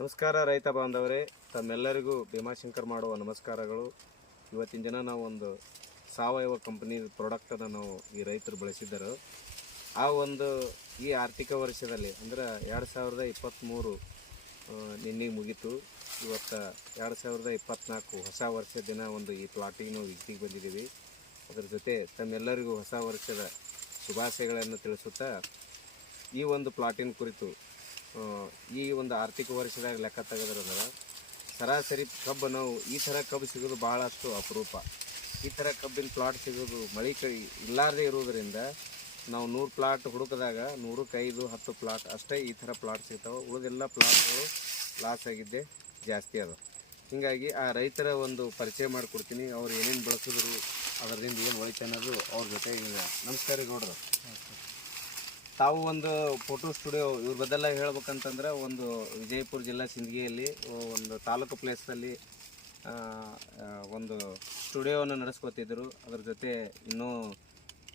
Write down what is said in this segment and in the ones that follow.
ನಮಸ್ಕಾರ ರೈತ ಬಾಂಧವರೇ, ತಮ್ಮೆಲ್ಲರಿಗೂ ಭೀಮಾಶಂಕರ್ ಮಾಡುವ ನಮಸ್ಕಾರಗಳು. ಇವತ್ತಿನ ದಿನ ನಾವು ಒಂದು ಸಾವಯವ ಕಂಪನಿ ಪ್ರಾಡಕ್ಟನ್ನು ನಾವು ಈ ರೈತರು ಬಳಸಿದ್ದರು. ಆ ಒಂದು ಈ ಆರ್ಥಿಕ ವರ್ಷದಲ್ಲಿ, ಅಂದ್ರೆ ಎರಡು ಸಾವಿರದ ಇಪ್ಪತ್ತ್ಮೂರು ನಿನ್ನೆ ಮುಗೀತು. ಇವತ್ತು ಎರಡು ಸಾವಿರದ ಇಪ್ಪತ್ತ್ನಾಲ್ಕು ಹೊಸ ವರ್ಷದ ದಿನ ಒಂದು ಈ ಪ್ಲಾಟಿಗೆ ನಾವು ವಿಸಿಟಿಗೆ ಬಂದಿದ್ದೀವಿ. ಅದರ ಜೊತೆ ತಮ್ಮೆಲ್ಲರಿಗೂ ಹೊಸ ವರ್ಷದ ಶುಭಾಶಯಗಳನ್ನು ತಿಳಿಸುತ್ತಾ ಈ ಒಂದು ಪ್ಲಾಟಿನ ಕುರಿತು ಈ ಒಂದು ಆರ್ಥಿಕ ವರ್ಷದಾಗ ಲೆಕ್ಕ ತೆಗೆದ್ರಂದ್ರೆ ಸರಾಸರಿ ಕಬ್ಬು ನಾವು ಈ ಥರ ಕಬ್ಬು ಸಿಗೋದು ಭಾಳಷ್ಟು ಅಪರೂಪ. ಈ ಥರ ಕಬ್ಬಿನ ಪ್ಲಾಟ್ ಸಿಗೋದು ಮಳೆ ಕೈ ಇಲ್ಲಾರದೇ ಇರೋದರಿಂದ ನಾವು ನೂರು ಪ್ಲಾಟ್ ಹುಡುಕಿದಾಗ ನೂರಕ್ಕೈದು ಹತ್ತು ಪ್ಲಾಟ್ ಅಷ್ಟೇ ಈ ಥರ ಪ್ಲಾಟ್ ಸಿಗ್ತಾವೆ. ಉಳಿದೆಲ್ಲ ಪ್ಲಾಟ್ಗಳು ಲಾಸ್ ಆಗಿದ್ದೆ ಜಾಸ್ತಿ ಅದ. ಹೀಗಾಗಿ ಆ ರೈತರ ಒಂದು ಪರಿಚಯ ಮಾಡಿಕೊಡ್ತೀನಿ. ಅವ್ರು ಏನೇನು ಬಳಸಿದ್ರು ಅದರಿಂದ ಏನು ಒಳಿತು ಅನ್ನೋದು ಅವ್ರ ಜೊತೆ ನಮಸ್ಕಾರ ರೀ ಗೌಡ್ರು. ತಾವು ಒಂದು ಫೋಟೋ ಸ್ಟುಡಿಯೋ ಇವ್ರ ಬದಲ ಹೇಳ್ಬೇಕಂತಂದ್ರೆ ಒಂದು ವಿಜಯಪುರ ಜಿಲ್ಲಾ ಸಿಂದಗಿಯಲ್ಲಿ ಒಂದು ತಾಲೂಕು ಪ್ಲೇಸಲ್ಲಿ ಒಂದು ಸ್ಟುಡಿಯೋವನ್ನು ನಡೆಸ್ಕೊತಿದ್ರು. ಅದ್ರ ಜೊತೆ ಇನ್ನೂ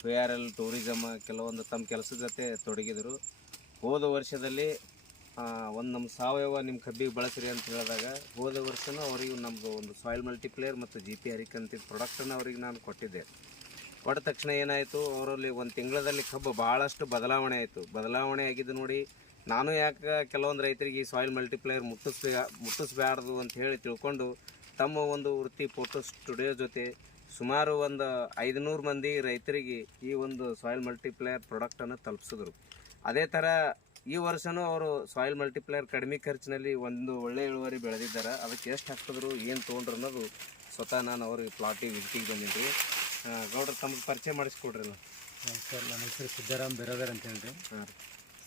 ವಿ ಆರ್ ಎಲ್ ಟೂರಿಸಮ್ ಕೆಲವೊಂದು ತಮ್ಮ ಕೆಲಸದ ಜೊತೆ ತೊಡಗಿದರು. ಹೋದ ವರ್ಷದಲ್ಲಿ ಒಂದು ನಮ್ಮ ಸಾವಯವ ನಿಮ್ಮ ಕಬ್ಬಿಗೆ ಬಳಸ್ರಿ ಅಂತ ಹೇಳಿದಾಗ, ಹೋದ ವರ್ಷನೂ ಅವರಿಗೆ ನಮ್ಮದು ಒಂದು ಸಾಯಿಲ್ ಮಲ್ಟಿಪ್ಲೇಯರ್ ಮತ್ತು ಜಿ ಪಿ ಹರಿಕ್ ಅಂತಿದ್ದ ಪ್ರಾಡಕ್ಟನ್ನು ಅವ್ರಿಗೆ ನಾನು ಕೊಟ್ಟಿದ್ದೆ. ಕೊಟ್ಟ ತಕ್ಷಣ ಏನಾಯಿತು, ಅವರಲ್ಲಿ ಒಂದು ತಿಂಗಳಲ್ಲಿ ಕಬ್ಬು ಭಾಳಷ್ಟು ಬದಲಾವಣೆ ಆಯಿತು. ಬದಲಾವಣೆ ಆಗಿದ್ದು ನೋಡಿ, ನಾನು ಯಾಕೆ ಕೆಲವೊಂದು ರೈತರಿಗೆ ಈ ಸಾಯಿಲ್ ಮಲ್ಟಿಪ್ಲೈಯರ್ ಮುಟ್ಟಿಸ್ ಮುಟ್ಟಿಸ್ಬಾರ್ದು ಅಂತ ಹೇಳಿ ತಿಳ್ಕೊಂಡು, ತಮ್ಮ ಒಂದು ವೃತ್ತಿ ಫೋಟೋ ಸ್ಟುಡಿಯೋ ಜೊತೆ ಸುಮಾರು ಒಂದು ಐದುನೂರು ಮಂದಿ ರೈತರಿಗೆ ಈ ಒಂದು ಸಾಯಿಲ್ ಮಲ್ಟಿಪ್ಲೈಯರ್ ಪ್ರಾಡಕ್ಟನ್ನು ತಲುಪಿಸಿದ್ರು. ಅದೇ ಥರ ಈ ವರ್ಷನೂ ಅವರು ಸಾಯಿಲ್ ಮಲ್ಟಿಪ್ಲೈಯರ್ ಕಡಿಮೆ ಖರ್ಚಿನಲ್ಲಿ ಒಂದು ಒಳ್ಳೆ ಇಳುವರಿ ಬೆಳೆದಿದ್ದಾರೆ. ಅದಕ್ಕೆ ಎಷ್ಟು ಹಾಕಿದ್ರು ಏನು ತೊಗೊಂಡ್ರು ಅನ್ನೋದು ಸ್ವತಃ ನಾನು ಅವ್ರಿಗೆ ಪ್ಲಾಟಿಗೆ ವಿಸಿಟಿಗೆ ಬಂದಿದ್ದೆ ಗೌಡ್ರ ತಮಗೆ ಪರಿಚಯ ಮಾಡಿಸ್ಕೊಡ್ರಿ ನಾವು ಸರ್ ನನ್ನ ಹೆಸರು ಸಿದ್ದರಾಮ್ ಬಿರಾದರ್ ಅಂತ ಹೇಳ್ರಿ. ಹಾಂ.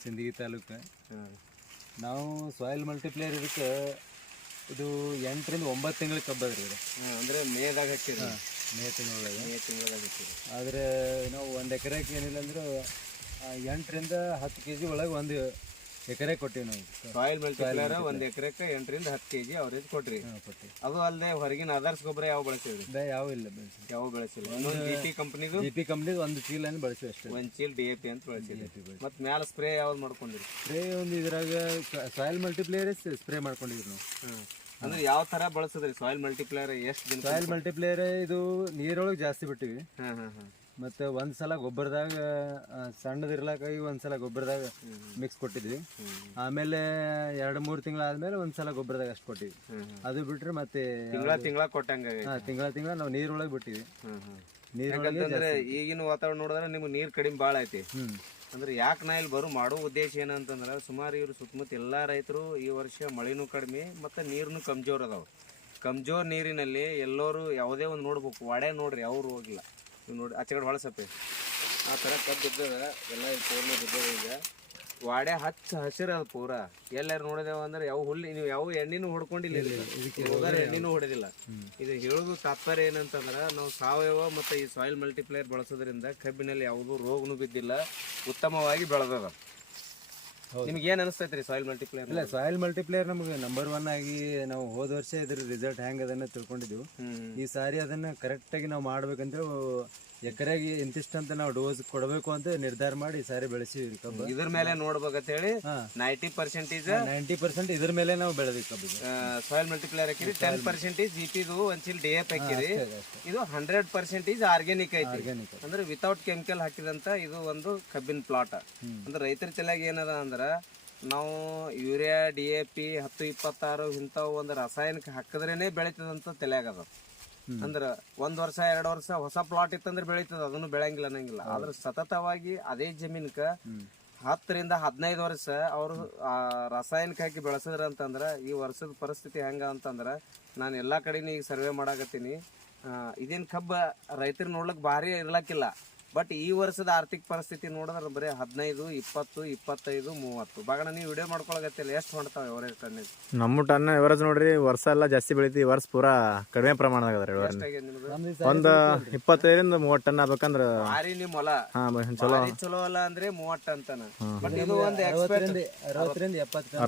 ಸಿಂದಗಿ ತಾಲೂಕು. ಹಾಂ. ನಾವು ಸಾಯಿಲ್ ಮಲ್ಟಿಪ್ಲೇಯರ್ ಇದಕ್ಕೆ ಇದು ಎಂಟರಿಂದ ಒಂಬತ್ತು ತಿಂಗಳ ಕಬ್ಬದ ರೀ ಇದು ಅಂದರೆ ಮೇದಾಗ ಹಚ್ಚಿರಿ ಮೇ ತಿಂಗಳೊಳಗೆ. ಮೇ ತಿಂಗಳದಾಗ ಹಾಕಿರಿ. ಆದರೆ ನಾವು ಒಂದು ಎಕರೆಗೆ ಏನಿಲ್ಲ ಅಂದ್ರೆ ಎಂಟರಿಂದ ಹತ್ತು ಕೆ ಜಿ ಒಳಗೆ ಒಂದು ಎಕರೆ ಕೊಟ್ಟಿವಿ ನಾವು. ಸಾಯಿಲ್ ಮಲ್ಟಿಪ್ಲೇಯರ್ ಒಂದು ಎಕರೆಕ್ಕೆ ಎಂಟರಿಂದ ಹತ್ತು ಕೆ ಜಿ ಅವ್ರೇಜ್ ಕೊಟ್ರಿ. ಅದು ಅಲ್ಲದೆ ಹೊರಗಿನ ಆಧಾರ್ಸ್ ಗೊಬ್ಬರ ಯಾವ ಬಳಸಿದ್ರಿ ಬೇ ಯಾವ ಇಲ್ಲ ಯಾವ ಬೆಳೆಸಿಲ್ಲ. ಡಿಪಿ ಜಿ ಪಿ ಕಂಪ್ನಿದು ಜಿ ಪಿ ಕಂಪ್ನಿದು ಒಂದು ಚೀಲ ಬಳಸಿವಿ ಅಷ್ಟೇ. ಒಂದು ಚೀಲ್ ಡಿ ಎ ಪಿ ಅಂತ ಬಳಸಿ ಮತ್ತೆ ಮ್ಯಾಲ ಸ್ಪ್ರೇ ಯಾವ್ದು ಮಾಡ್ಕೊಂಡಿರಿ? ಸ್ಪ್ರೇ ಒಂದು ಇದ್ರಾಗ ಸಾಯಿಲ್ ಮಲ್ಟಿಪ್ಲೇಯರ್ ಸ್ಪ್ರೇ ಮಾಡ್ಕೊಂಡಿದ್ರು ನಾವು. ಅಂದ್ರೆ ಯಾವ ತರ ಬಳಸಿದ್ರಿ? ಸಾಯಿಲ್ ಮಲ್ಟಿಪ್ಲೇಯರ್ ಎಷ್ಟು ದಿನ ಸಾಯಿಲ್ ಮಲ್ಟಿಪ್ಲೇಯರ್ ಇದು ನೀರೊಳಗೆ ಜಾಸ್ತಿ ಬಿಟ್ಟಿವಿ. ಹಾಂ ಹಾಂ ಹಾಂ. ಮತ್ತೆ ಒಂದ್ ಸಲ ಗೊಬ್ಬರದಾಗ ಸಣ್ಣದಿರ್ಲಾಕಾಗಿ ಒಂದ್ ಸಲ ಗೊಬ್ಬರದಾಗ ಮಿಕ್ಸ್ ಕೊಟ್ಟಿದ್ವಿ. ಆಮೇಲೆ ಎರಡು ಮೂರು ತಿಂಗಳಾದ್ಮೇಲೆ ಒಂದ್ ಸಲ ಗೊಬ್ಬರದಾಗ ಅಷ್ಟು ಕೊಟ್ಟಿದ್ವಿ. ಅದು ಬಿಟ್ರೆ ಮತ್ತೆ ತಿಂಗಳ ತಿಂಗಳ ಕೊಟ್ಟಂಗ ತಿಂಗಳ ತಿಂಗಳ ನಾವು ನೀರೊಳಗೆ ನೀರೊಳಗೆ ಯಾಕಂತಂದ್ರೆ ಈಗಿನ ವಾತಾವರಣ ನೋಡಿದ್ರೆ ನಿಮ್ಗೆ ನೀರ್ ಕಡಿಮೆ ಬಾಳ ಐತಿ. ಅಂದ್ರೆ ಯಾಕೆ ನಾ ಇಲ್ಲಿ ಬರೋ ಮಾಡೋ ಉದ್ದೇಶ ಏನಂತಂದ್ರೆ ಸುಮಾರು ಇವರು ಸುತ್ತಮುತ್ತ ಎಲ್ಲಾ ರೈತರು ಈ ವರ್ಷ ಮಳೆನೂ ಕಡಿಮೆ ಮತ್ತೆ ನೀರ್ನು ಕಮ್ಜೋರ್ ಅದಾವ. ಕಮ್ಜೋರ್ ನೀರಿನಲ್ಲಿ ಎಲ್ಲರೂ ಯಾವುದೇ ಒಂದು ನೋಡ್ಬೇಕು. ಒಡೆ ನೋಡ್ರಿ ಅವ್ರು ಹೋಗಿಲ್ಲ. ನೀವು ನೋಡಿ ಆಚೆ ಕಡೆ ಹೊಳಸಪ್ಪೆ ಆ ಥರ ಕಬ್ಬು ಬಿದ್ದದ ಎಲ್ಲ ಈ ಪೂರ್ಣ ಬಿದ್ದದ ಈಗ. ವಾಡೆ ಹಚ್ಚ ಹಸಿರ ಅದು ಪೂರ. ಎಲ್ಲಾರು ನೋಡಿದೇವ ಅಂದ್ರೆ ಯಾವ ಹುಲ್ಲು ನೀವು ಯಾವ ಎಣ್ಣಿನೂ ಹೊಡ್ಕೊಂಡಿಲ್ಲ ಹೋಗಾರ ಎಣ್ಣಿನೂ ಹೊಡೆದಿಲ್ಲ. ಇದು ಹೇಳೋದು ತಾತ್ಪರ್ಯ ಏನಂತಂದ್ರೆ ನಾವು ಸಾವಯವ ಮತ್ತು ಈ ಸಾಯಿಲ್ ಮಲ್ಟಿಪ್ಲೇಯರ್ ಬಳಸೋದ್ರಿಂದ ಕಬ್ಬಿನಲ್ಲಿ ಯಾವುದೂ ರೋಗನೂ ಬಿದ್ದಿಲ್ಲ ಉತ್ತಮವಾಗಿ ಬೆಳೆದದ. ನಿಮ್ಗೆ ಏನ್ ಅನಿಸ್ತೈತ್ರಿ ಸಾಯಿಲ್ ಮಲ್ಟಿಪ್ಲೇಯರ್ ಇಲ್ಲ ಸಾಯಿಲ್ ಮಲ್ಟಿಪ್ಲೇಯರ್ ನಮಗೆ ನಂಬರ್ ಒನ್ ಆಗಿ ನಾವು ಹೋದ ವರ್ಷ ಇದ್ರ ರಿಸಲ್ಟ್ ಹೆಂಗ್ ಅದನ್ನ ತಿಳ್ಕೊಂಡಿದ್ವಿ. ಈ ಸಾರಿ ಅದನ್ನ ಕರೆಕ್ಟ್ ಆಗಿ ನಾವು ಮಾಡ್ಬೇಕಂದ್ರೆ ಎಕರೆಗೆ ಇಂತಿಷ್ಟಂತ ನಾವು ಡೋಸ್ ಕೊಡಬೇಕು ಅಂತ ನಿರ್ಧಾರ ಮಾಡಿ ಈ ಸಾರಿ ಬೆಳೆಸಿವಿ ಕಬ್ಬು. ಇದ್ರ ಮೇಲೆ ನೋಡ್ಬೇಕಂತ ಹೇಳಿ ನೈಂಟಿ ಪರ್ಸೆಂಟೇಜ್ ನೈಂಟಿ ಪರ್ಸೆಂಟ್ ಇದ್ರ ಮೇಲೆ ನಾವು ಬೆಳೆದಿ ಕಬ್ಬು. ಸಾಯಿಲ್ ಮಲ್ಟಿಪ್ಲೈರ್ ಹಾಕಿರಿ ಟೆನ್ ಪರ್ಸೆಂಟೇಜ್ ಜಿ ಪಿದು ಒಂದ್ಸಿಲ್ ಡಿ ಎಫ್ ಹಾಕಿರಿ. ಇದು ಹಂಡ್ರೆಡ್ ಪರ್ಸೆಂಟೇಜ್ ಆರ್ಗ್ಯಾನಿಕ್ ಐತಿ. ಅಂದ್ರೆ ವಿತೌಟ್ ಕೆಮಿಕಲ್ ಹಾಕಿದಂತ ಇದು ಒಂದು ಕಬ್ಬಿನ ಪ್ಲಾಟ್ ಅಂದ್ರೆ ರೈತರ ತಲೆಯಾಗ ಏನದ ಅಂದ್ರ ನಾವು ಯೂರಿಯಾ ಡಿ ಎ ಪಿ ಹತ್ತು ಇಪ್ಪತ್ತಾರು ಇಂಥವು ಒಂದು ರಾಸಾಯನಿಕ ಹಾಕಿದ್ರೇನೆ ಬೆಳೀತದಂತ ತಲೆಯಾಗದ ಅಂದ್ರ ಒಂದ್ ವರ್ಷ ಎರಡ್ ವರ್ಷ ಹೊಸ ಪ್ಲಾಟ್ ಇತ್ತಂದ್ರೆ ಬೆಳಿತದ ಅದನ್ನು ಬೆಳಂಗಿಲ್ಲ ಅನ್ನಂಗಿಲ್ಲ. ಆದ್ರ ಸತತವಾಗಿ ಅದೇ ಜಮೀನ್ಕ ಹತ್ತರಿಂದ ಹದಿನೈದು ವರ್ಷ ಅವರು ರಾಸಾಯನಿಕ ಹಾಕಿ ಬೆಳೆಸಿದ್ರ ಅಂತಂದ್ರ ಈ ವರ್ಷದ ಪರಿಸ್ಥಿತಿ ಹೆಂಗ ಅಂತಂದ್ರ ನಾನು ಎಲ್ಲಾ ಕಡೆನೂ ಈಗ ಸರ್ವೆ ಮಾಡಾಕತ್ತೀನಿ. ಆ, ಇದೇನ್ ಕಬ್ಬ ರೈತರು ನೋಡ್ಲಕ್ ಭಾರಿ ಇರ್ಲಕ್ಕಿಲ್ಲ. ಬಟ್ ಈ ವರ್ಷದ ಆರ್ಥಿಕ ಪರಿಸ್ಥಿತಿ ನೋಡಿದ್ರೆ ಬರೀ ಹದಿನೈದು ಇಪ್ಪತ್ತು ಇಪ್ಪತ್ತೈದು ಮೂವತ್ತು. ಬಾಗಣ ನೀವು ವಿಡಿಯೋ ಮಾಡ್ಕೊಳಕತ್ತಿಲ್ಲ ಎಷ್ಟು ಮಾಡ್ತಾವೆ ಎವರೇಜ್ ಟನ್ ನಮ್ಮ ಟನ್ ಎವರೇಜ್ ನೋಡ್ರಿ ವರ್ಷ ಎಲ್ಲ ಜಾಸ್ತಿ ಬೆಳಿತಿ ಈ ವರ್ಷ ಪೂರಾ ಕಡಿಮೆ ಪ್ರಮಾಣದಾಗ ಅದ ಒಂದ್ ಇಪ್ಪತ್ತೈದರಿಂದ ಮೂವತ್ತು ಟನ್ ಆಗ್ಬೇಕಂದ್ರ ಭಾರಿ ನಿಮ್ ಹೊಲ ಚಲೋ. ಚಲೋ ಅಲ್ಲ ಅಂದ್ರೆ ಮೂವತ್ತು ಅಂತಾನ ಬಟ್ ಇದು ಒಂದು ಅರವತ್ತರಿಂದ ಎಪ್ಪತ್ತು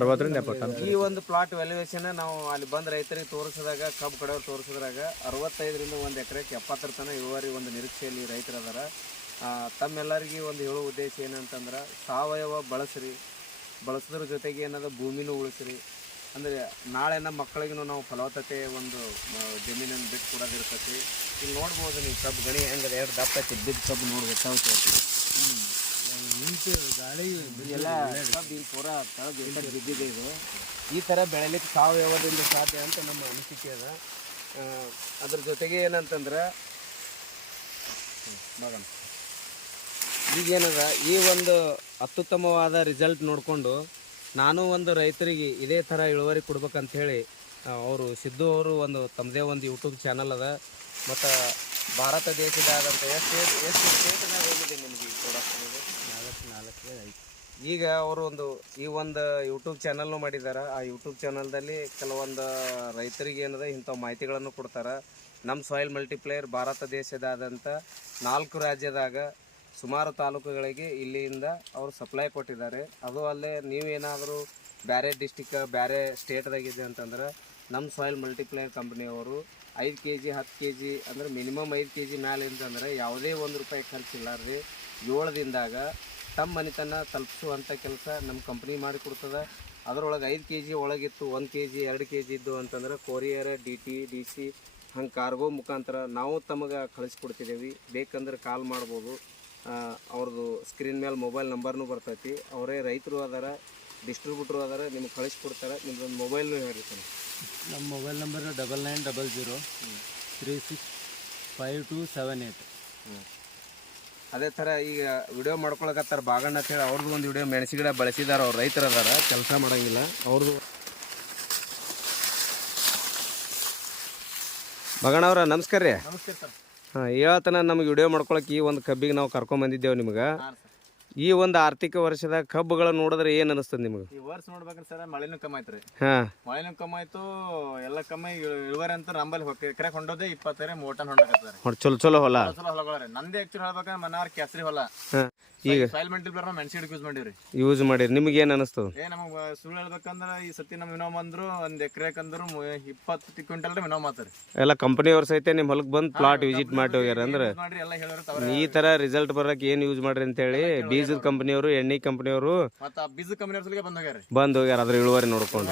ಈ ಒಂದು ಪ್ಲಾಟ್ ವ್ಯಾಲ್ಯೂಯೇಷನ್ ನಾವು ಅಲ್ಲಿ ಬಂದ್ ರೈತರಿಗೆ ತೋರಿಸಿದಾಗ ಕಬ್ಬು ಕಡೆಯವ್ರು ತೋರಿಸಿದಾಗ ಅರವತ್ತೈದರಿಂದ ಒಂದು ಎಕರೆಗೆ ಎಪ್ಪತ್ತರ ತನ ಇಳುವರಿ ಒಂದು ನಿರೀಕ್ಷೆಯಲ್ಲಿ ರೈತರು ಅದಾರ ಆ, ತಮ್ಮೆಲ್ಲರಿಗೆ ಒಂದು ಹೇಳೋ ಉದ್ದೇಶ ಏನಂತಂದ್ರೆ ಸಾವಯವ ಬಳಸ್ರಿ, ಬಳಸೋದ್ರ ಜೊತೆಗೆ ಏನದ ಭೂಮಿನೂ ಉಳಿಸ್ರಿ. ಅಂದರೆ ನಾಳೆ ನಮ್ಮ ಮಕ್ಕಳಿಗೂ ನಾವು ಫಲವತ್ತತೆ ಒಂದು ಜಮೀನನ್ನು ಬಿಟ್ಟು ಕೊಡೋದಿರ್ತೈತಿ. ಇಲ್ಲಿ ನೋಡ್ಬೋದು ನೀವು ಕಬ್ಬು ಗಣಿ ಹೆಂಗದ, ಎರಡು ದಪ್ಪ ಬಿದ್ದು ಕಬ್ಬು ನೋಡ್ಬೇಕು ನಿಂತು ಗಾಳಿ ಎಲ್ಲ ಪೂರ ಇದು. ಈ ಥರ ಬೆಳಲಿಕ್ಕೆ ಸಾವಯವದಿಂದ ಸಾಧ್ಯ ಅಂತ ನಮ್ಮ ಅನಿಸಿಕೆ ಅದ. ಅದ್ರ ಜೊತೆಗೆ ಏನಂತಂದ್ರೆ, ಮಗನ. ಈಗೇನದ ಈ ಒಂದು ಅತ್ಯುತ್ತಮವಾದ ರಿಸಲ್ಟ್ ನೋಡಿಕೊಂಡು ನಾನು ಒಂದು ರೈತರಿಗೆ ಇದೇ ಥರ ಇಳುವರಿ ಕೊಡ್ಬೇಕಂತ ಹೇಳಿ ಅವರು ಸಿದ್ದು ಅವರು ಒಂದು ತಮ್ಮದೇ ಒಂದು ಯೂಟ್ಯೂಬ್ ಚಾನಲ್ ಅದ. ಮತ್ತು ಭಾರತ ದೇಶದಾದಂಥ ಎಷ್ಟು ಎಷ್ಟು ಸ್ಟೇಟ್ನಾಗ ಹೋಗಿದೆ ನಿಮಗೆ ಈ ಪ್ರಾಡಕ್ಟ್ ನಾಲ್ಕು ನಾಲ್ಕು ಐದು ಈಗ ಅವರು ಒಂದು ಈ ಒಂದು ಯೂಟ್ಯೂಬ್ ಚಾನಲ್ನು ಮಾಡಿದ್ದಾರೆ ಆ ಯೂಟ್ಯೂಬ್ ಚಾನಲ್ದಲ್ಲಿ ಕೆಲವೊಂದು ರೈತರಿಗೆ ಏನದ ಇಂಥ ಮಾಹಿತಿಗಳನ್ನು ಕೊಡ್ತಾರೆ. ನಮ್ಮ ಸಾಯಿಲ್ ಮಲ್ಟಿಪ್ಲೇಯರ್ ಭಾರತ ದೇಶದಾದಂಥ ನಾಲ್ಕು ರಾಜ್ಯದಾಗ ಸುಮಾರು ತಾಲೂಕುಗಳಿಗೆ ಇಲ್ಲಿಂದ ಅವರು ಸಪ್ಲೈ ಕೊಟ್ಟಿದ್ದಾರೆ. ಅದು ಅಲ್ಲೇ ನೀವೇನಾದರೂ ಬೇರೆ ಡಿಸ್ಟಿಕ್ ಬೇರೆ ಸ್ಟೇಟ್ದಾಗಿದೆ ಅಂತಂದ್ರೆ ನಮ್ಮ ಸಾಯಿಲ್ ಮಲ್ಟಿಪ್ಲೈರ್ ಕಂಪ್ನಿಯವರು ಐದು ಕೆ ಜಿ ಹತ್ತು ಕೆ ಜಿ ಅಂದ್ರೆ ಮಿನಿಮಮ್ ಐದು ಕೆ ಜಿ ಮ್ಯಾಲೆ ಅಂತಂದ್ರೆ ಯಾವುದೇ ಒಂದು ರೂಪಾಯಿ ಖರ್ಚಿಲ್ಲಾರ್ರಿ ಏಳು ದಿನದಾಗ ತಮ್ಮ ಮನೆತನ ತಲುಪಿಸುವಂಥ ಕೆಲಸ ನಮ್ಮ ಕಂಪ್ನಿ ಮಾಡಿಕೊಡ್ತದೆ ಅದರೊಳಗೆ ಐದು ಕೆ ಜಿ ಒಳಗಿತ್ತು, ಒಂದು ಕೆ ಜಿ ಎರಡು ಕೆ ಜಿ ಇದ್ದು ಅಂತಂದ್ರೆ courier D T D C ಹಂಗೆ ಕಾರ್ಗೋ ಮುಖಾಂತರ ನಾವು ತಮಗೆ ಕಳಿಸ್ಕೊಡ್ತಿದ್ದೇವೆ ಬೇಕಂದ್ರೆ ಕಾಲ್ ಮಾಡ್ಬೋದು. ಅವ್ರದ್ದು ಸ್ಕ್ರೀನ್ ಮೇಲೆ ಮೊಬೈಲ್ ನಂಬರ್ನೂ ಬರ್ತೈತಿ. ಅವರೇ ರೈತರು ಅದಾರ ಡಿಸ್ಟ್ರಿಬ್ಯೂಟ್ರು ಅದಾರ ನಿಮ್ಗೆ ಕಳಿಸ್ಕೊಡ್ತಾರೆ ನಿಮ್ದೊಂದು ಮೊಬೈಲ್ನು ಹೇಳಿರ್ತಾನೆ ನಮ್ಮ mobile number double nine double zero three six five two seven eight ಅದೇ ಥರ ಈಗ ವಿಡಿಯೋ ಮಾಡ್ಕೊಳಕತ್ತಾರೆ ಬಾಗಣ್ಣ ಅಂತೇಳಿ ಅವ್ರದ್ದು ಒಂದು ವಿಡಿಯೋ ಮೆಣಸಿ ಗಿಡ ಬಳಸಿದಾರ ಅವ್ರು ರೈತರು ಅದಾರ ಕೆಲಸ ಮಾಡೋಂಗಿಲ್ಲ. ಅವ್ರದ್ದು ಬಾಗಣ್ಣ ಅವ್ರ ನಮಸ್ಕಾರ ರೀ. ನಮಸ್ತೆ ಸರ್. ಹಾಂ ಇವತ್ತನ ನಮ್ಗೆ ವಿಡಿಯೋ ಮಾಡ್ಕೊಳಕ್ಕೆ ಈ ಒಂದು ಕಬ್ಬಿಗೆ ನಾವು ಕರ್ಕೊಂಬಂದಿದ್ದೇವೆ ನಿಮ್ಗೆ. ಹಾಂ ಈ ಒಂದು ಆರ್ಥಿಕ ವರ್ಷದ ಕಬ್ಬುಗಳ ನೋಡಿದ್ರೆ ಏನು ಅನಿಸ್ತದೆ ನಿಮ್ಗೆ? ಈ ವರ್ಷ ನೋಡ್ಬೇಕ್ರಿ ಸರ್ ಮಳೆನೂ ಕಮ್ಮಿ ಆಯ್ತು ರೀ. ಹಾಂ. ಮಳೆನೂ ಕಮ್ಮಿ ಆಯ್ತು ಎಲ್ಲ ಕಮ್ಮಿ ಇಳು- ಇಳುವರಿ ಅಂತ ನಂಬಲ್ಲಿ ಎಕರೆ ಹೊಂಡೋದೆ ಇಪ್ಪತ್ತೈದು ಮೋಟನ್ ಹೊಂಡಕತ್ತಾರೆ ನೋಡಿ ಚಲೋ ಚಲೋ ಹೊಲ. ಚಲೋ ಹೊಲಗಳ ರೀ. ನಂದೇ ಆಕ್ಚುಲಿ ಹೇಳ್ಬೇಕಂದ್ರೆ ಮನಾರ್ ಕೆಸರಿ ಹೊಲ. ಹಾಂ. ಈಗ ಸಾಯಿಲ್ ಮೆಂಟಲ್ ಮೆಣಸಿ ಗಿಡಕ್ಕೆ ಯೂಸ್ ಮಾಡೀವ್ರಿ. ಯೂಸ್ ಮಾಡಿರಿ. ನಿಮ್ಗೆ ಏನು ಅನಿಸ್ತದ ಏ ನಮಗೆ ಸುಳ್ಳು ಹೇಳ್ಬೇಕಂದ್ರೆ ಈ ಸತಿ ನಮ್ಮ ಮಿನಿಮಮ್ ಅಂದ್ರು ಒಂದ್ ಎಕರೆಕ್ ಅಂದ್ರು ಇಪ್ಪತ್ತು ಕ್ವಿಂಟಲ್ ಮಿನಿಮಮ್ ಆತ್ರಿ ಎಲ್ಲ ಕಂಪನಿಯವ್ರ ಸಹಿತ ನಿಮ್ಮ ಹೊಲಕ್ಕೆ ಬಂದು ಪ್ಲಾಟ್ ವಿಸಿಟ್ ಮಾಡಿ ಹೋಗ್ಯಾರ ಅಂದ್ರೆ ಯೂಸ್ ಮಾಡ್ರಿ ಎಲ್ಲ ಹೇಳೋರು ತವ್ರ. ಈ ತರ ರಿಸಲ್ಟ್ ಬರಕ್ಕೆ ಏನ್ ಯೂಸ್ ಮಾಡ್ರಿ ಅಂತೇಳಿ ಬೀಜದ ಕಂಪನಿಯವರು ಎಣ್ಣೆ ಕಂಪನಿಯವರು ಮತ್ತ ಬೀಜ ಕಂಪನಿ ಸಲಿಗೆ ಬಂದ್ ಹೋಗ್ಯಾರಿ ಬಂದ್ ಹೋಗ್ಯಾರ. ಅದ್ರ ಇಳುವರಿ ನೋಡ್ಕೊಂಡು.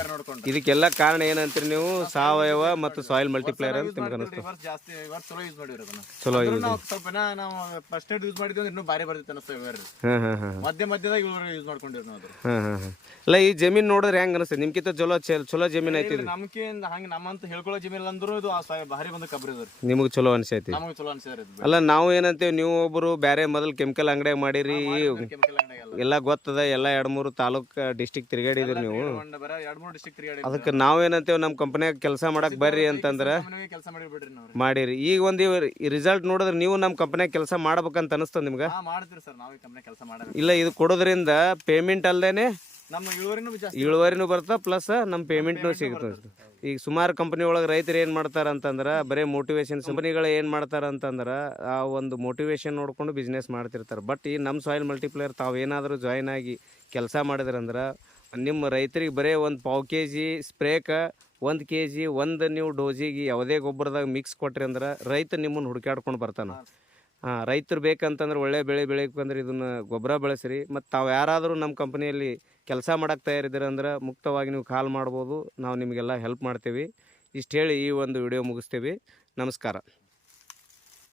ಇದಕ್ಕೆಲ್ಲ ಕಾರಣ ಏನಂತೀರಿ ನೀವು? ಸಾವಯವ ಮತ್ತು ಸಾಯಿಲ್ ಮಲ್ಟಿಪ್ಲೇಯರ್ ಅಂತ ನಿಮ್ಗೆ ಅನಿಸ್ತು. ವರ್ಷ ಜಾಸ್ತಿ ಚಲೋ ಯೂಸ್ ಮಾಡಿವ್ರಿ ಅದನ್ನ. ಚಲೋ ನಾವು ಸ್ವಲ್ಪ ನಾವು ಫಸ್ಟ್ ಯೂಸ್ ಮಾಡಿದ್ವಿ ಅಂದ್ರೆ ಇನ್ನೂ ಭಾರಿ ಬರ್ತಿತ್ತು ಅನಿಸ್ತೇವೆ ಇಳುವರಿ ಹಾಂ ಹಾಂ ಹಾಂ ಮಧ್ಯ ಮಧ್ಯದಾಗ ಇಳುವರಿ ಯೂಸ್ ಮಾಡ್ಕೊಂಡಿವ್ರಿ ನಾವು ಅದ್ರ ಈ ಜಮೀನ್ ನೋಡಿದ್ರೆ ಹೆಂಗ್ ಅನಿಸ್ತದೆ ನಿಮ್ಕಿಂತ ಚಲೋ ಚಲೋ ಜಮೀನ್ ಐತಿ ಇದು. ನಮ್ಗೆ ಹಂಗ ನಮ್ಮಂತ ಹೇಳ್ಕೊಳ್ಳೋ ಜಮೀನ್ ಅಂದ್ರು ಇದು ಆ ಸಾಯ್- ಭಾರಿ ಬಂದ ಕಬ್ರಿ ನಿಮ್ಗೆ ಚಲೋ ಅನ್ಸೈತಿ. ನಮಗೆ ಚಲೋ ಅನ್ಸಿದ್ರಿ ಇದು. ಅಲ್ಲ ನಾವು ಏನಂತೇವ್ ನೀವು ಒಬ್ರು ಬ್ಯಾರೆ ಮೊದಲ್ ಕೆಮಿಕಲ್ ಅಂಗಡಿಯಾಗ ಮಾಡಿರಿ. ಎಲ್ಲಾ. ಎಲ್ಲ ಗೊತ್ತದ ಎಲ್ಲ ಎರಡ್ ಮೂರು ತಾಲೂಕ್ ಡಿಸ್ಟಿಕ್ ತಿರುಗಾಡಿದ್ರಿ ನೀವು. ಒಂದು ಬರ ಎರಡ್ ಮೂರು ಡಿಸ್ಟ್ರಿಕ್ಟ್ ತಿರುಗಾಡಿ ಅದಕ್ಕೆ ನಾವೇನಂತೇವೆ ನಮ್ಮ ಕಂಪನಿಯಾಗ ಕೆಲಸ ಮಾಡಕ್ ಬರ್ರಿ ಅಂತಂದ್ರ ಕೆಲಸ ಮಾಡಿ ಬಿಡ್ರಿ ನಾವು ಮಾಡಿರಿ. ಈಗ ಒಂದು ರಿಸಲ್ಟ್ ನೋಡಿದ್ರೆ ನೀವು ನಮ್ ಕಂಪನಿಯಾಗ ಕೆಲಸ ಮಾಡ್ಬೇಕಂತ ಅನಿಸ್ತದ ನಿಮ್ಗೆ? ಹಾ ಮಾಡ್ತೀರಿ ಸರ್ ನಾವು ಕಂಪ್ನಿ ಕೆಲಸ ಮಾಡೋಣ ಇಲ್ಲ ಇದು ಕೊಡೋದ್ರಿಂದ ಪೇಮೆಂಟ್ ಅಲ್ದೇನೆ ನಮ್ಮ ಇಳುವರಿನೂ ಜಾಸ್ತಿ ಇಳುವರಿನೂ ಬರ್ತಾ ಪ್ಲಸ್ ನಮ್ಮ ಪೇಮೆಂಟ್ನು ಸಿಗುತ್ತೆ. ಈಗ ಸುಮಾರು ಕಂಪನಿ ಒಳಗೆ ರೈತರು ಏನು ಮಾಡ್ತಾರೆ ಅಂತಂದ್ರೆ ಬರೀ ಮೋಟಿವೇಶನ್ ಕಂಪನಿಗಳು ಏನು ಮಾಡ್ತಾರೆ ಅಂತಂದ್ರೆ ಆ ಒಂದು ಮೋಟಿವೇಶನ್ ನೋಡ್ಕೊಂಡು ಬಿಸ್ನೆಸ್ ಮಾಡ್ತಿರ್ತಾರೆ. ಬಟ್ ಈ ನಮ್ಮ ಸಾಯಿಲ್ ಮಲ್ಟಿಪ್ಲೇಯರ್ ತಾವು ಏನಾದರೂ ಜಾಯ್ನ್ ಆಗಿ ಕೆಲಸ ಮಾಡಿದ್ರಂದ್ರೆ ನಿಮ್ಮ ರೈತರಿಗೆ ಬರೀ ಒಂದು ಪಾವು ಕೆ ಜಿ ಸ್ಪ್ರೇಕ ಒಂದು ಕೆ ಜಿ ಒಂದು ನೀವು ಡೋಸಿಗೆ ಯಾವುದೇ ಗೊಬ್ಬರದಾಗ ಮಿಕ್ಸ್ ಕೊಟ್ರಿ ಅಂದ್ರೆ ರೈತ ನಿಮ್ಮನ್ನು ಹುಡುಕಾಡ್ಕೊಂಡು ಬರ್ತಾನೆ. ಹಾಂ ರೈತರು ಬೇಕಂತಂದ್ರೆ ಒಳ್ಳೆ ಬೆಳೆ ಬೆಳಿಬೇಕಂದ್ರೆ ಇದನ್ನ ಗೊಬ್ಬರ ಬಳಸ್ರಿ. ಮತ್ತು ತಾವು ಯಾರಾದರೂ ನಮ್ಮ ಕಂಪನಿಯಲ್ಲಿ ಕೆಲಸ ಮಾಡಕ್ಕೆ ತಯಾರಿದ್ದೀರಂದ್ರೆ ಮುಕ್ತವಾಗಿ ನೀವು ಕಾಲ್ ಮಾಡ್ಬೋದು. ನಾವು ನಿಮಗೆಲ್ಲ ಹೆಲ್ಪ್ ಮಾಡ್ತೀವಿ. ಇಷ್ಟು ಹೇಳಿ ಈ ಒಂದು ವಿಡಿಯೋ ಮುಗಿಸ್ತೀವಿ. ನಮಸ್ಕಾರ.